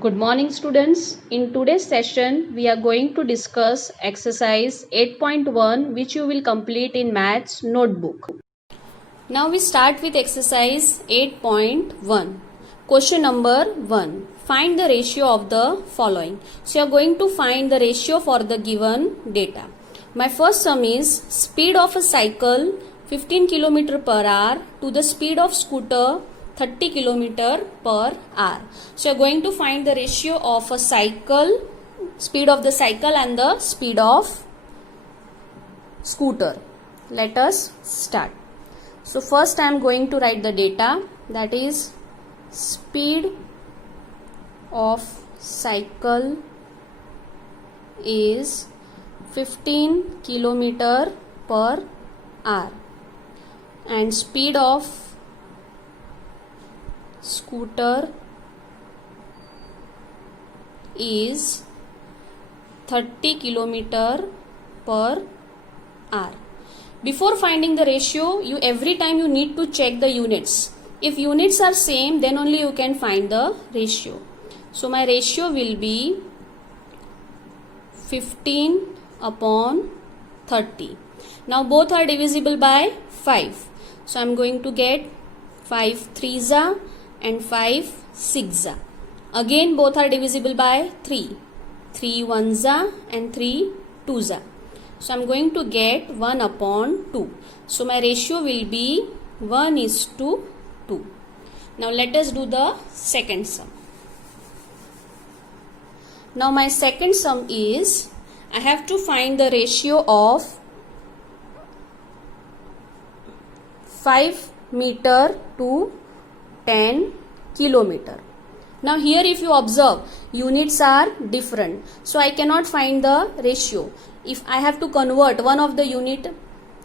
Good morning students. In today's session we are going to discuss exercise 8.1 which you will complete in maths notebook. Now we start with exercise 8.1. Question number 1. Find the ratio of the following. So you are going to find the ratio for the given data. My first sum is speed of a cycle 15 km per hour to the speed of scooter 30 km per hour. So you are going to find the ratio of a cycle, speed of the cycle and the speed of scooter. Let us start. So first I am going to write the data, that is speed of cycle is 15 km per hour and speed of scooter is 30 km per hour. Before finding the ratio, every time you need to check the units. If units are same, then only you can find the ratio. So my ratio will be 15 upon 30. Now both are divisible by 5. So I am going to get 5 3s and 5 6s. Again both are divisible by 3. 3 1s and 3 2s. So I am going to get 1 upon 2. So my ratio will be 1:2. Now let us do the second sum. Now my second sum is I have to find the ratio of 5 meter to 10 kilometer. Now here if you observe, units are different. So I cannot find the ratio. If I have to convert one of the unit,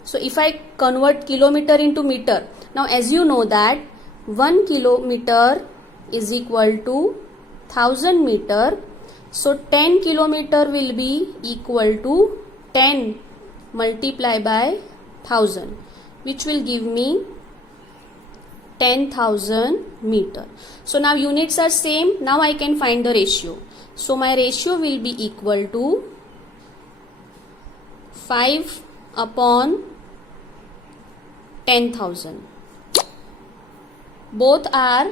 so if I convert kilometer into meter, now as you know that 1 kilometer is equal to 1000 meter. So 10 kilometer will be equal to 10 multiplied by 1000, which will give me 10,000 meter. So now units are same. Now I can find the ratio. So my ratio will be equal to 5 upon 10,000. Both are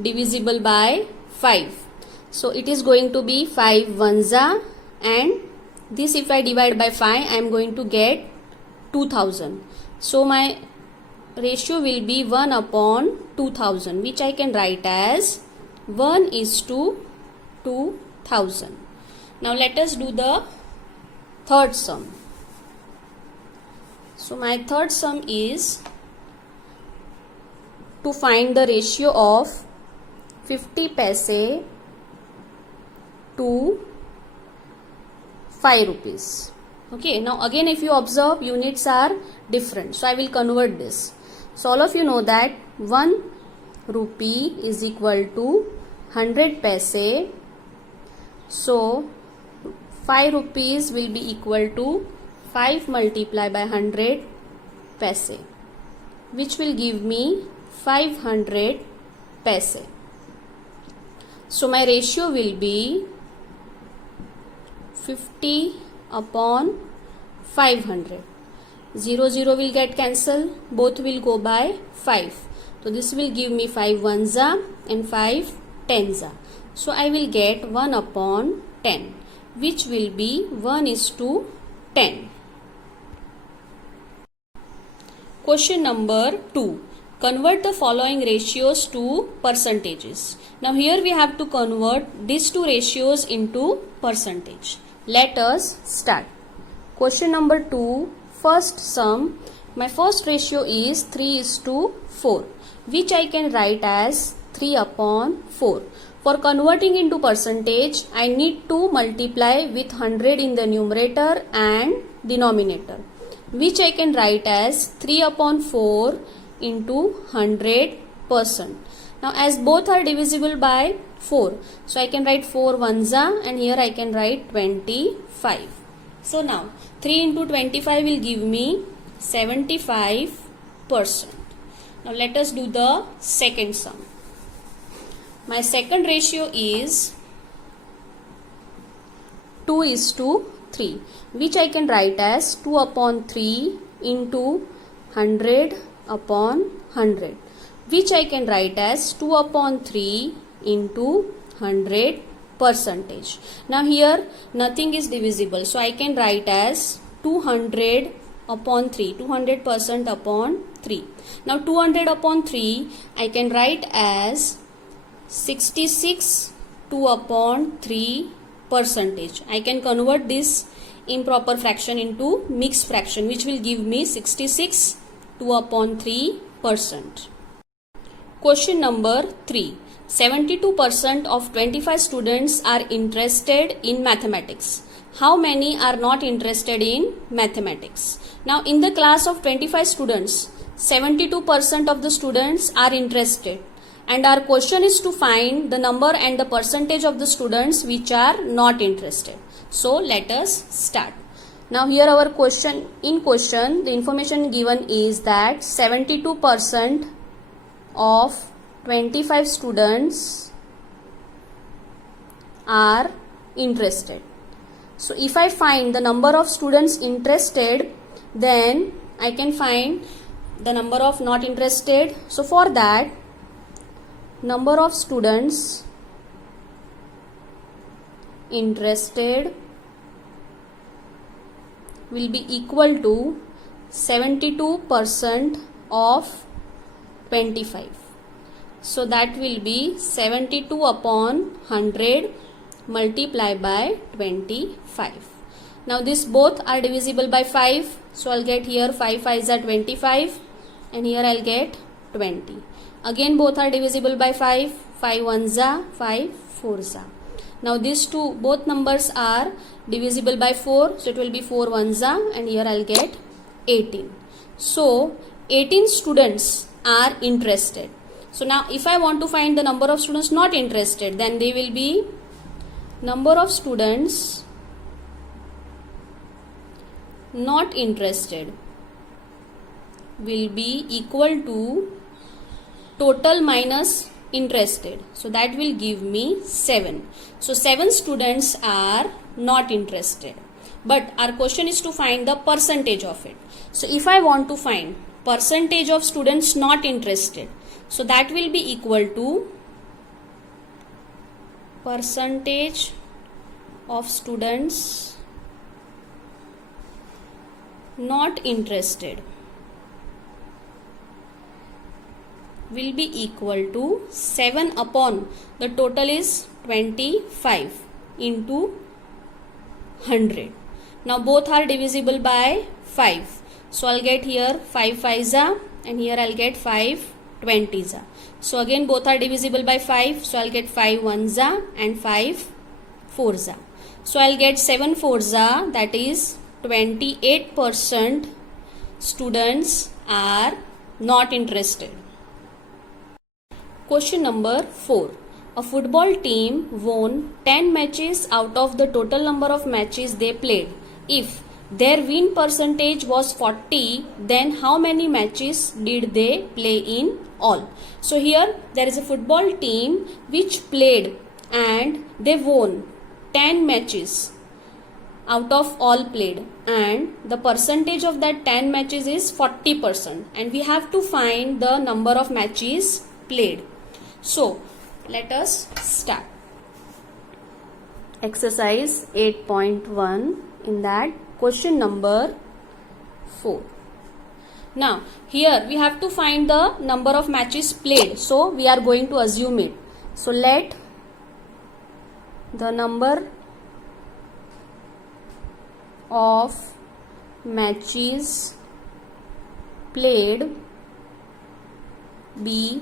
divisible by 5. So it is going to be 5 1s and this if I divide by 5 I am going to get 2000. So my ratio will be 1 upon 2000, which I can write as 1:2000. Now let us do the third sum. So my third sum is to find the ratio of 50 paise to 5 rupees. Okay, now again if you observe, units are different. So I will convert this. So all of you know that 1 rupee is equal to 100 paise. So 5 rupees will be equal to 5 multiplied by 100 paise, which will give me 500 paise. So my ratio will be 50 upon 500. 0 0 will get cancelled. Both will go by 5. So this will give me 5 1s and 5 10s. So I will get 1 upon 10, which will be 1:10. Question number 2. Convert the following ratios to percentages. Now here we have to convert these two ratios into percentage. Let us start. Question number 2. First sum. My first ratio is 3:4, which I can write as 3 upon 4. For converting into percentage, I need to multiply with 100 in the numerator and denominator, which I can write as 3 upon 4 into 100%. Now as both are divisible by 4, so I can write 4 1s and here I can write 25. So now 3 into 25 will give me 75%. Now let us do the second sum. My second ratio is 2:3, which I can write as 2/3 into 100 upon 100, which I can write as 2/3 into 100 percentage. Now here nothing is divisible, so I can write as 200 upon 3, 200% upon 3. Now 200 upon 3 I can write as 66 2 upon 3 percentage. I can convert this improper fraction into mixed fraction, which will give me 66 2 upon 3%. Question number 3. 72% of 25 students are interested in mathematics. How many are not interested in mathematics? Now in the class of 25 students, 72% of the students are interested, and our question is to find the number and the percentage of the students which are not interested. So let us start. Now here our question, the information given is that 72% of 25 students are interested. So if I find the number of students interested, then I can find the number of not interested. So for that, number of students interested will be equal to 72% of 25. So that will be 72 upon 100 multiplied by 25. Now this both are divisible by 5. So I'll get here 5 5s are 25, and here I'll get 20. Again both are divisible by 5. 5 1s are 5 4s are. Now these two, both numbers are divisible by 4. So it will be 4 1s are, and here I'll get 18. So 18 students are interested. So now if I want to find the number of students not interested, then they will be number of students not interested will be equal to total minus interested. So that will give me 7. So 7 students are not interested. But our question is to find the percentage of it. So if I want to find percentage of students not interested, so that will be equal to percentage of students not interested will be equal to 7 upon the total is 25 into 100. Now both are divisible by 5. So I'll get here 5 5s are, and here I'll get 5 20s are. So again both are divisible by 5. So I'll get 5 1s are and 5 4s are. So I'll get 7 4s are, that is 28% students are not interested. Question number 4. A football team won 10 matches out of the total number of matches they played. If their win percentage was 40, then how many matches did they play in all? So here there is a football team which played and they won 10 matches out of all played, and the percentage of that 10 matches is 40%, and we have to find the number of matches played. So let us start. Exercise 8.1, in that question number 4. Now here we have to find the number of matches played, so we are going to assume it. So let the number of matches played be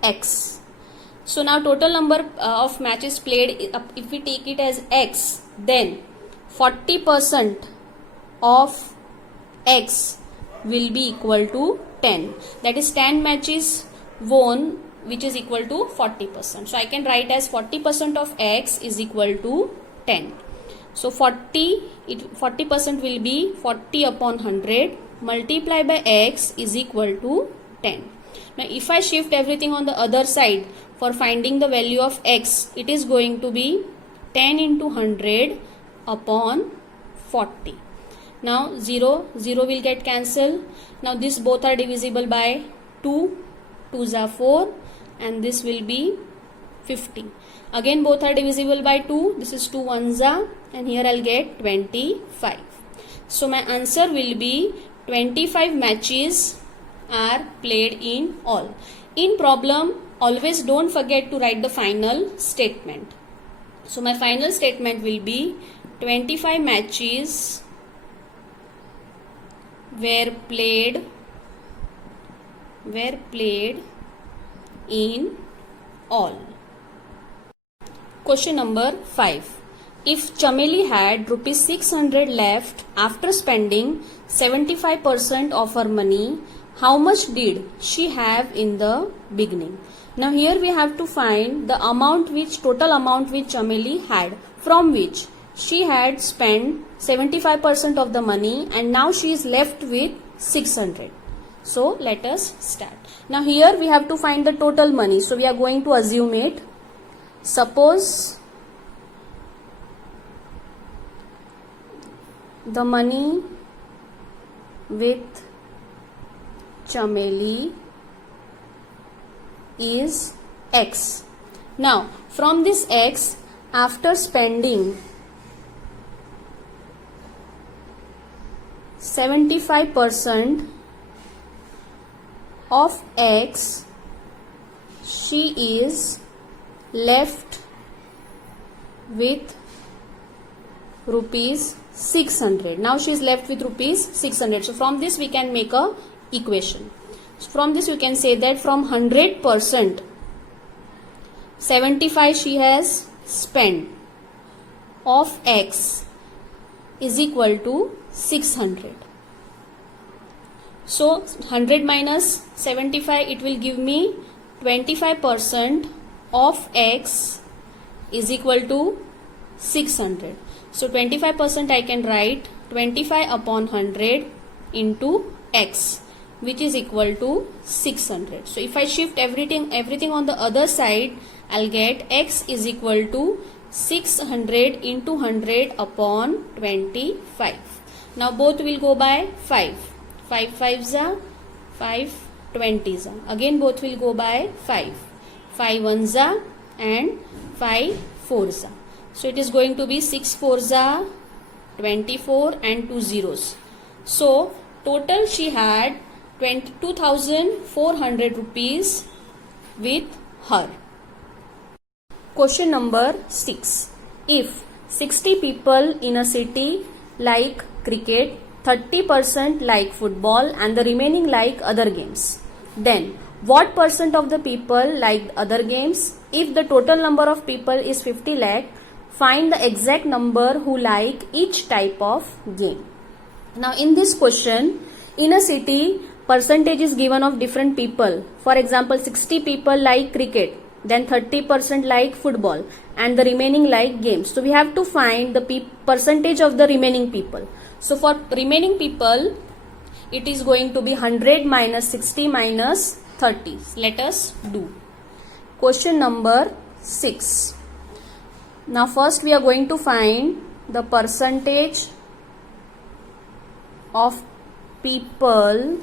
X. So now total number of matches played, if we take it as X, then 40% of X will be equal to 10. That is 10 matches won, which is equal to 40%. So I can write as 40% of X is equal to 10. So 40% will be 40 upon 100 multiplied by X is equal to 10. Now if I shift everything on the other side for finding the value of x, it is going to be 10 into 100 upon 40. Now 0 will get cancelled. Now this both are divisible by 2, 2s are 4, and this will be 50. Again both are divisible by 2, this is 2 1s are, and here I'll get 25. So my answer will be 25 matches are played in all. In problem, always don't forget to write the final statement. So my final statement will be 25 matches were played in all. Question number 5. If Chameli had rupees 600 left after spending 75% of her money, how much did she have in the beginning? Now here we have to find the total amount which Chameli had, from which she had spent 75% of the money and now she is left with 600. So let us start. Now here we have to find the total money. So we are going to assume it. Suppose the money with Chameli is X. Now from this X, after spending 75% of X, she is left with rupees 600. Now she is left with rupees 600. So from this we can make a equation. So from this you can say that from 100%, 75 she has spent of X is equal to 600. So 100 minus 75, it will give me 25% of X is equal to 600. So 25% I can write 25 upon 100 into X, which is equal to 600. So if I shift everything on the other side, I'll get X is equal to 600 into 100 upon 25. Now both will go by 5. 5 5s are 5 20s are. Again both will go by 5. 5 1s are and 5 4s are. So it is going to be 6 4s are 24 and 2 zeros. So total she had 22,400 rupees with her. Question number 6. If 60 people in a city like cricket, 30% like football and the remaining like other games, then what percent of the people like other games? If the total number of people is 50 lakh, find the exact number who like each type of game. Now in this question, in a city, percentage is given of different people. For example, 60 people like cricket, then 30% like football and the remaining like games. So we have to find the percentage of the remaining people. So for remaining people, it is going to be 100 minus 60 minus 30. Let us do. Question number 6. Now first we are going to find the percentage of people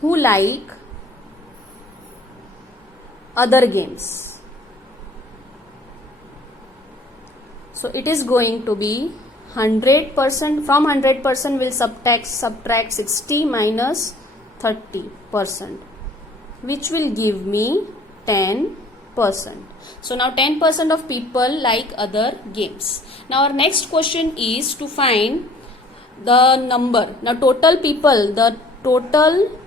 who like other games. So it is going to be 100%. From 100% we'll subtract 60 minus 30%, which will give me 10%. So now 10% of people like other games. Now our next question is to find the number. Now total people, the total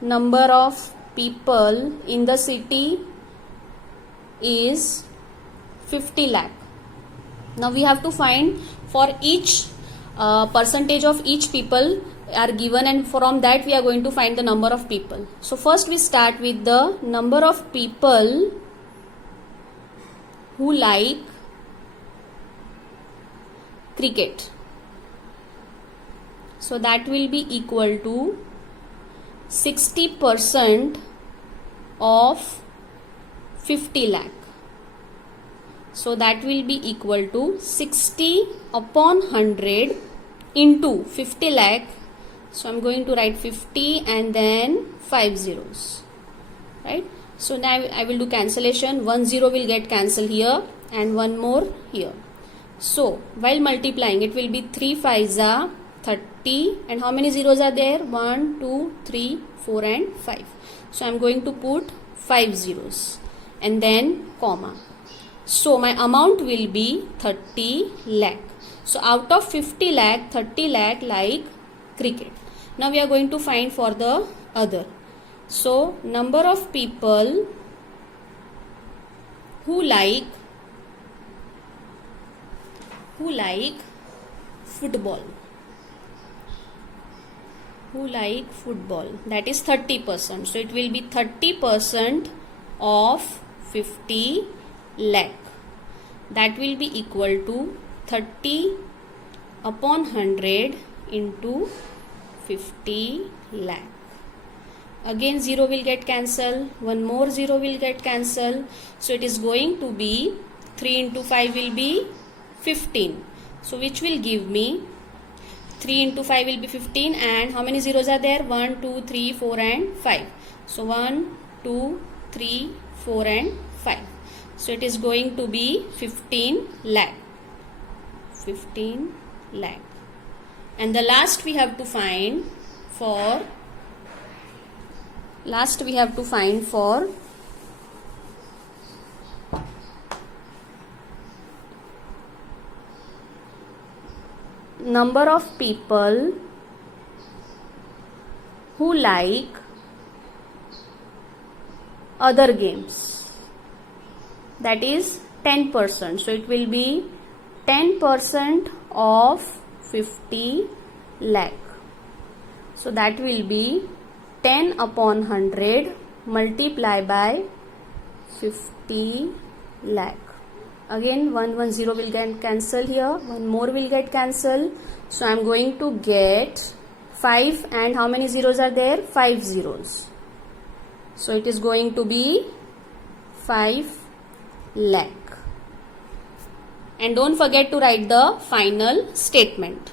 number of people in the city is 50 lakh. Now we have to find for each percentage of each people are given, and from that we are going to find the number of people. So first we start with the number of people who like cricket. So that will be equal to 60% of 50 lakh. So that will be equal to 60 upon 100 into 50 lakh. So I'm going to write 50 and then 5 zeros, right? So now I will do cancellation. 1 0 will get cancelled here and one more here. So while multiplying, it will be 3 5s are 30, and how many zeros are there? 1 2 3 4 and 5. So I'm going to put 5 zeros and then comma. So my amount will be 30 lakh. So out of 50 lakh, 30 lakh like cricket. Now we are going to find for the other. So number of people who like football. Who like football, that is 30%. So it will be 30% of 50 lakh. That will be equal to 30 upon 100 into 50 lakh. Again 0 will get cancelled, one more 0 will get cancelled. So it is going to be 3 into 5 will be 15. So which will give me 3 into 5 will be 15, and how many zeros are there? 1 2 3 4 and 5. So 1 2 3 4 and 5. So it is going to be 15 lakh. 15 lakh. And the last we have to find for number of people who like other games, that is 10%. So it will be 10% of 50 lakh. So that will be 10 upon 100 multiply by 50 lakh. Again 1 0 will get cancelled here, one more will get cancelled. So I am going to get 5, and how many zeros are there? 5 zeros. So it is going to be 5 lakh. And don't forget to write the final statement.